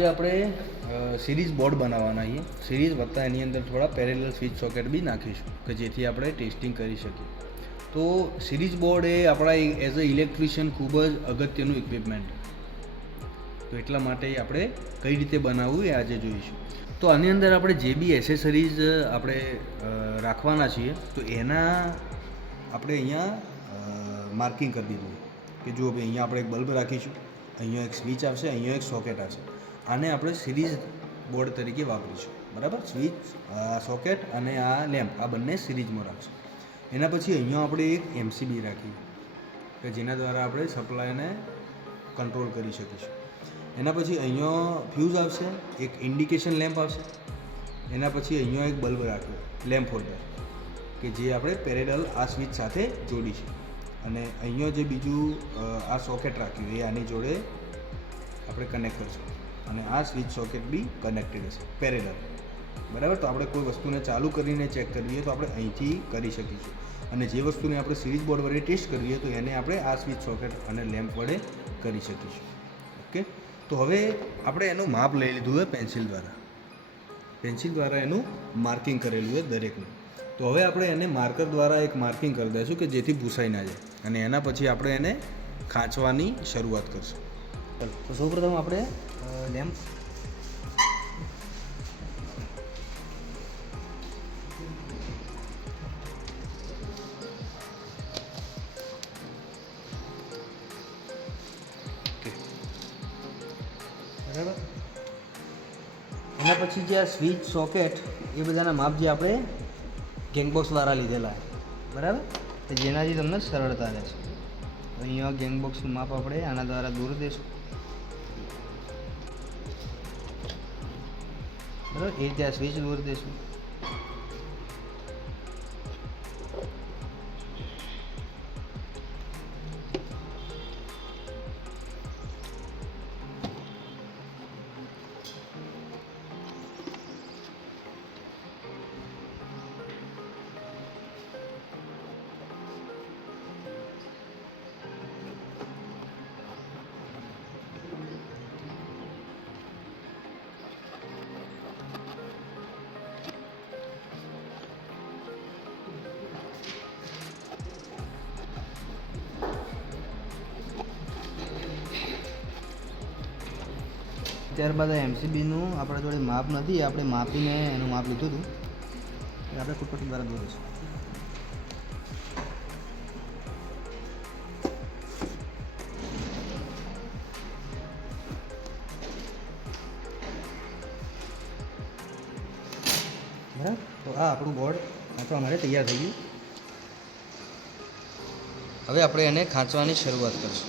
આજે આપણે series board બનાવવાના છીએ. સિરીઝ વત્તા એની અંદર થોડા પેરેલલ સ્વિચ સોકેટ બી નાખીશું કે જેથી આપણે ટેસ્ટિંગ કરી શકીએ. તો સિરીઝ બોર્ડ એ આપણા એઝ અ ઇલેક્ટ્રિશિયન ખૂબ જ અગત્યનું ઇક્વિપમેન્ટ. તો એટલા માટે આપણે કઈ રીતે બનાવવું એ આજે જોઈશું. તો આની અંદર આપણે જે બી એસેસરીઝ આપણે રાખવાના છીએ તો એના આપણે અહીંયા માર્કિંગ કરી દીધું કે જો ભાઈ અહીંયા આપણે એક બલ્બ રાખીશું, અહીંયા એક સ્વિચ આવશે, અહીંયા એક સોકેટ આવશે. આને આપણે સિરીઝ બોર્ડ તરીકે વાપરીશું, બરાબર. સ્વિચ, સોકેટ અને આ લેમ્પ, આ બંને સિરીઝમાં રાખશું. એના પછી અહીંયા આપણે એક એમસીબી રાખીએ કે જેના દ્વારા આપણે સપ્લાયને કંટ્રોલ કરી શકીશું. એના પછી અહીંયા ફ્યુઝ આવશે, એક ઇન્ડિકેશન લેમ્પ આવશે. એના પછી અહીંયા એક બલ્બ રાખ્યો, લેમ્પ હોલ્ડર, કે જે આપણે પેરેલલ આ સ્વિચ સાથે જોડીશું. અને અહીંયા જે બીજું આ સોકેટ રાખ્યું એ આની જોડે આપણે કનેક્ટ કરીશું. અને આ સ્વિચ સોકેટ બી કનેક્ટેડ હશે પેરેલલ, બરાબર. તો આપણે કોઈ વસ્તુને ચાલુ કરીને ચેક કરવી તો આપણે અહીંથી કરી શકીશું. અને જે વસ્તુને આપણે સિરીઝ બોર્ડ વડે ટેસ્ટ કરીએ તો એને આપણે આ સ્વિચ સોકેટ અને લેમ્પ વડે કરી શકીશું. ઓકે. તો હવે આપણે એનું માપ લઈ લીધું હોય પેન્સિલ દ્વારા એનું માર્કિંગ કરેલું હોય દરેકનું. તો હવે આપણે એને માર્કર દ્વારા એક માર્કિંગ કરી દઈશું કે જેથી ભૂસાઈ ના જાય. અને એના પછી આપણે એને ખાંચવાની શરૂઆત કરીશું. તો સૌપ્રથમ આપણે લેમ્પ બરાબર. એના પછી જે આ સ્વિચ સોકેટ એ બધાના માપ જે આપણે ગેંગબોક્સ દ્વારા લીધેલા, બરાબર, જેનાથી તમને સરળતા રહેશે. અહીંયા ગેંગબોક્સનું માપ આપણે આના દ્વારા દૂર દઈશું, બરાબર. એ રીતે આ સ્વિચ દૂર દઈશું. ત્યારબાદ એમસીબીનું આપણા જોડે માપ નથી, આપણે માપીને એનું માપ લીધું હતું, આપણે ફૂટપટ્ટી દ્વારા દોરીશું. બરાબર. તો આ આપણું બોર્ડ ખાંચવા માટે તૈયાર થઈ ગયું. હવે આપણે એને ખાંચવાની શરૂઆત કરીશું.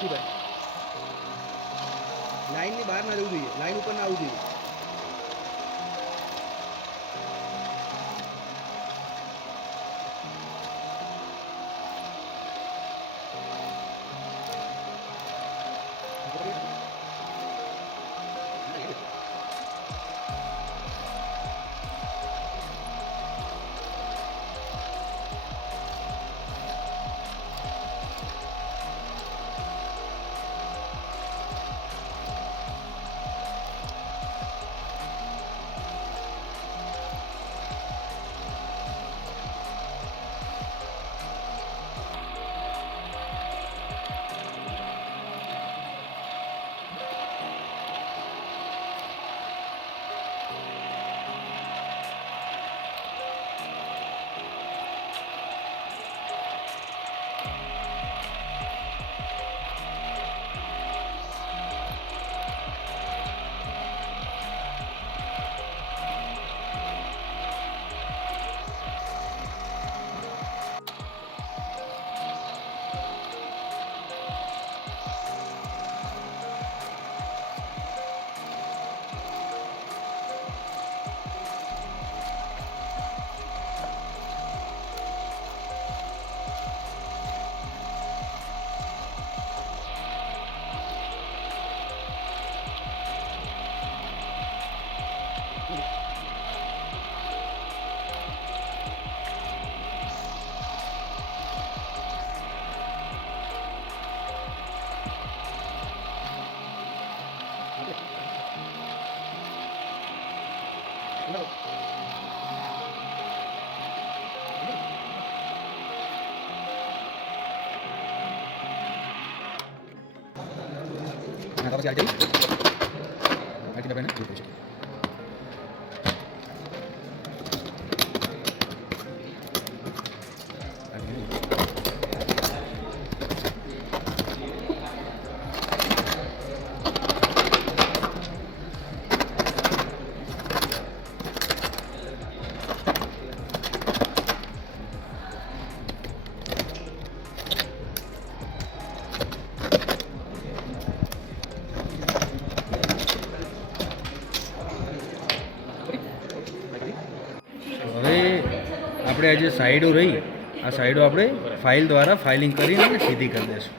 ઓછું થાય. લાઇનની બહાર ના જવું જોઈએ, લાઇન ઉપર ના આવવું જોઈએ. Nah, kalau si RJ, RJ berapa ini? હવે આપણે આ જે સાઈડો રહી, આ સાઈડો આપણે ફાઇલ દ્વારા ફાઇલિંગ કરીને સીધી કરી દઈશું.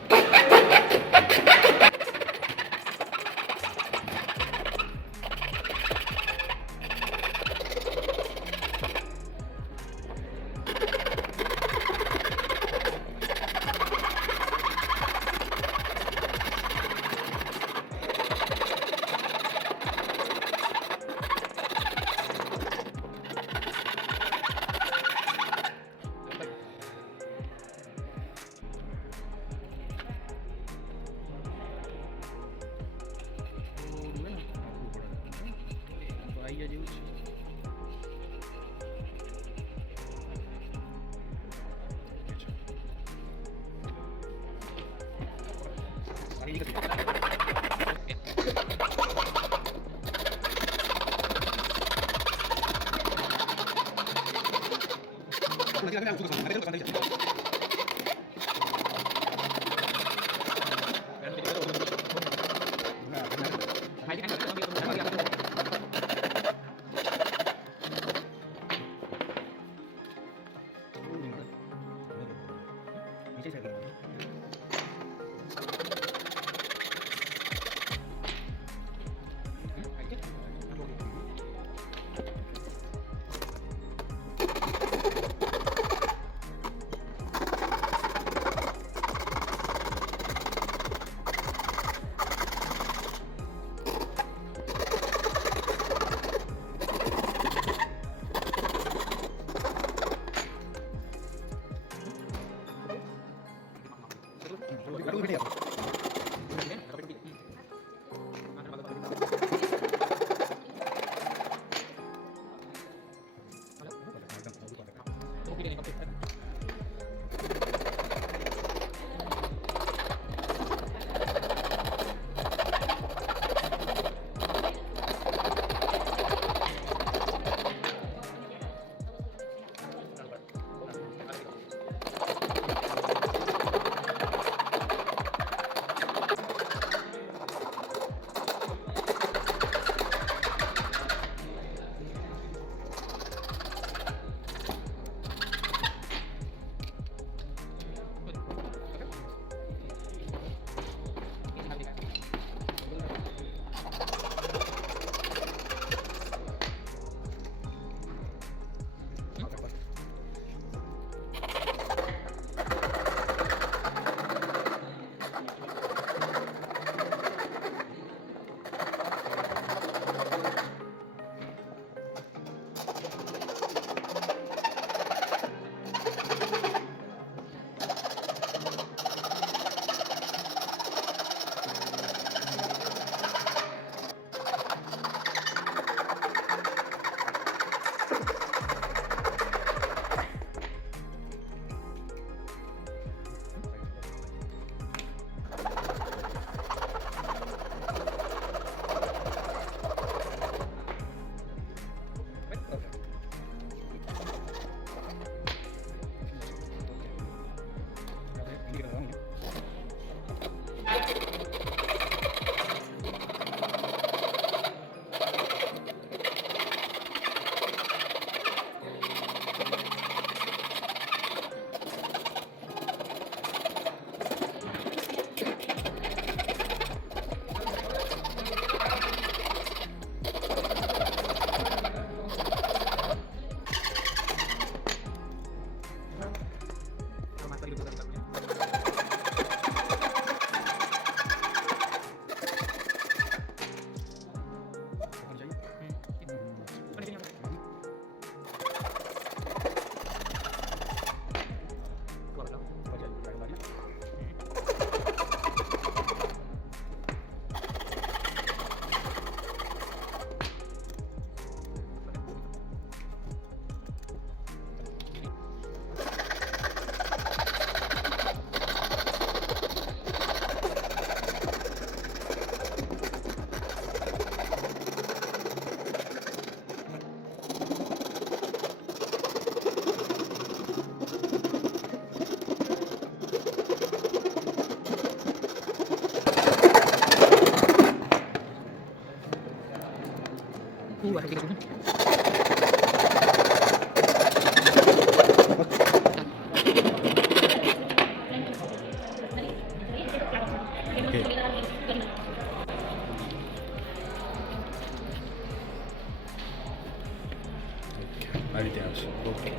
આ રીતે આવશે. ઓકે.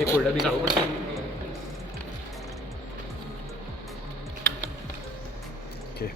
એ ફોલ્ડર બી લાવવું પડશે. ઓકે.